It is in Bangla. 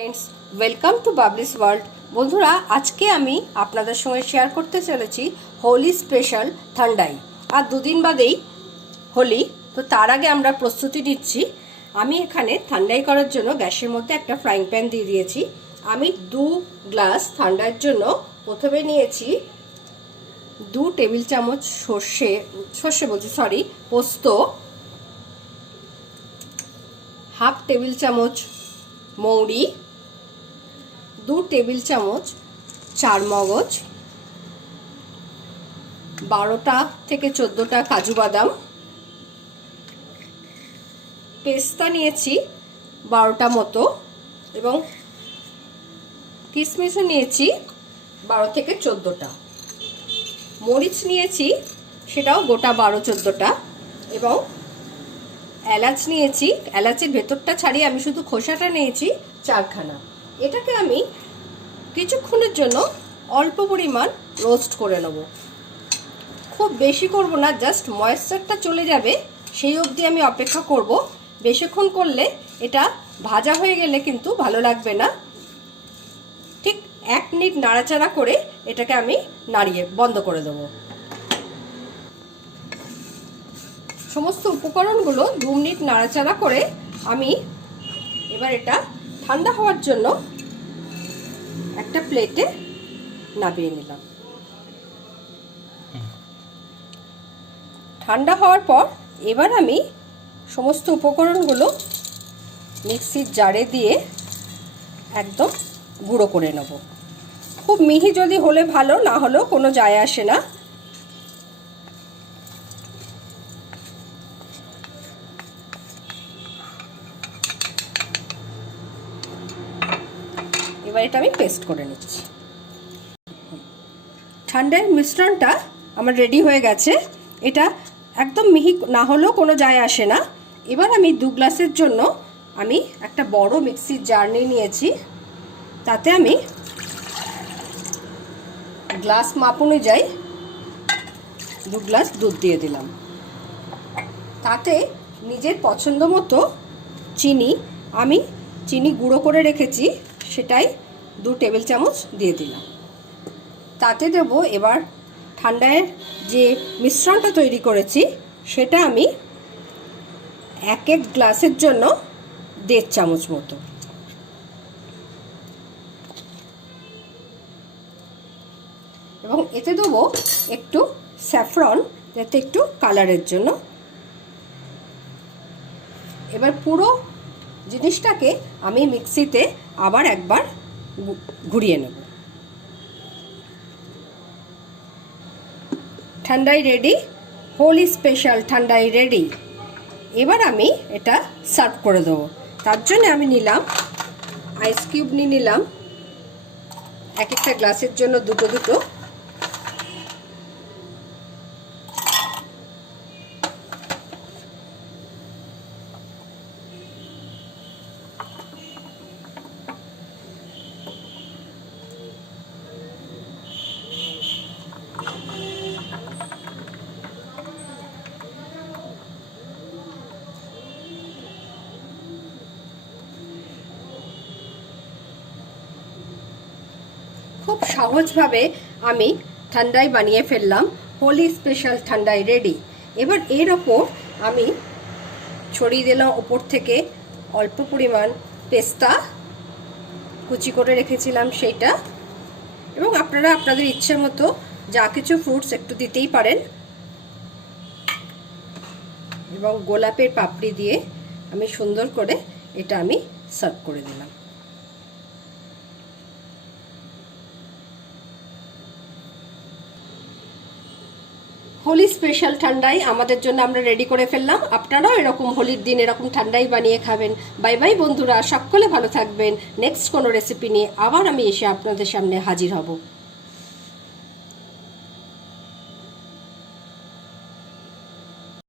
Friends welcome to Babli's world. बंधुरा आज के आमी आपनादेर संगे शेयर करते चलेছি होली स्पेशल ঠান্ডাই আর দুদিন বাদেই হোলি। তো তার আগে আমরা প্রস্তুতি নিচ্ছি। আমি এখানে ঠান্ডাই করার জন্য গ্যাসের মধ্যে একটা ফ্রাইং প্যান দিয়ে দিয়েছি। আমি 2 গ্লাস ঠান্ডার জন্য প্রথমে নিয়েছি 2 টেবিল চামচ পোস্ত, হাফ টেবিল চামচ মৌরি, 2 টেবিল চামচ চার মগজ, 12টা থেকে 14টা কাজু বাদাম, পেস্তা নিয়েছি 12টা মতো এবং কিশমিশও নিয়েছি 12 থেকে 14টা, মরিচ নিয়েছি সেটাও গোটা 12-14টা এবং এলাচ নিয়েছি। এলাচের ভেতরটা ছাড়িয়ে আমি শুধু খোসাটা নিয়েছি 4খানা। এটাকে আমি কিছুক্ষণের জন্য অল্প পরিমাণ রোস্ট করে নেব। খুব বেশি করব না, জাস্ট ময়েশ্চারটা চলে যাবে সেই অবধি আমি অপেক্ষা করব। বেশিক্ষণ করলে এটা ভাজা হয়ে গেলে কিন্তু ভালো লাগবে না। ঠিক 1 মিনিট নাড়াচাড়া করে এটাকে আমি নাড়িয়ে বন্ধ করে দেবো। সমস্ত উপকরণগুলো 2 মিনিট নাড়াচাড়া করে আমি এবার এটা ঠান্ডা হওয়ার জন্য একটা প্লেটে নামিয়ে নিলাম। ঠান্ডা হওয়ার পর এবার আমি সমস্ত উপকরণগুলো মিক্সির জারে দিয়ে একদম গুঁড়ো করে নেব। খুব মিহি যদি হলে ভালো, না হলেও কোনো যায় আসে না। এবার এটা আমি পেস্ট করে নিচ্ছি। ঠান্ডার মিশ্রণটা আমার রেডি হয়ে গেছে। এটা একদম মিহি না হলেও কোনো যায় আসে না। এবার আমি 2 গ্লাসের জন্য আমি একটা বড় মিক্সির জার নিয়েছি। তাতে আমি গ্লাস মাপ অনুযায়ী 2 গ্লাস দুধ দিয়ে দিলাম। তাতে নিজের পছন্দ মতো চিনি, আমি চিনি গুঁড়ো করে রেখেছি সেটাই 2 টেবিল চামচ দিয়ে দিলাম। তাতে দেব এবার ঠান্ডায় যে মিশ্রণটা তৈরি করেছি সেটা আমি 1 গ্লাসের জন্য 1.5 চামচ মতো, এবং এতে দেবো একটু স্যাফরন, যাতে একটু কালারের জন্য। এবার পুরো জিনিসটাকে আমি মিক্সিতে আবার একবার ঘুরিয়ে নেব। ঠান্ডাই ready, Holi special thandai ready. এবার আমি এটা সার্ভ করে দেবো। তার জন্য আমি নিলাম আইস কিউব নিয়ে নিলাম, এক একটা গ্লাসের জন্য দুটো দুটো। খুব সহজভাবে আমি ঠান্ডাই বানিয়ে ফেললাম। Holi special thandai ready. এবার এর ওপর আমি ছড়িয়ে দিলাম ওপর থেকে অল্প পরিমাণ পেস্তা কুচি করে রেখেছিলাম সেইটা, এবং আপনারা আপনাদের ইচ্ছে মতো যা কিছু ফ্রুটস একটু দিতেই পারেন। এবং গোলাপের পাপড়ি দিয়ে আমি সুন্দর করে এটা আমি সার্ভ করে দিলাম। হোলি স্পেশাল ঠান্ডাই আমাদের জন্য আমরা রেডি করে ফেললাম। আপনারাও এরকম হোলির দিন এরকম ঠান্ডাই বানিয়ে খাবেন। বাই বাই বন্ধুরা, সকলে ভালো থাকবেন। নেক্সট কোনো রেসিপি নিয়ে আবার আমি এসে আপনাদের সামনে হাজির হব।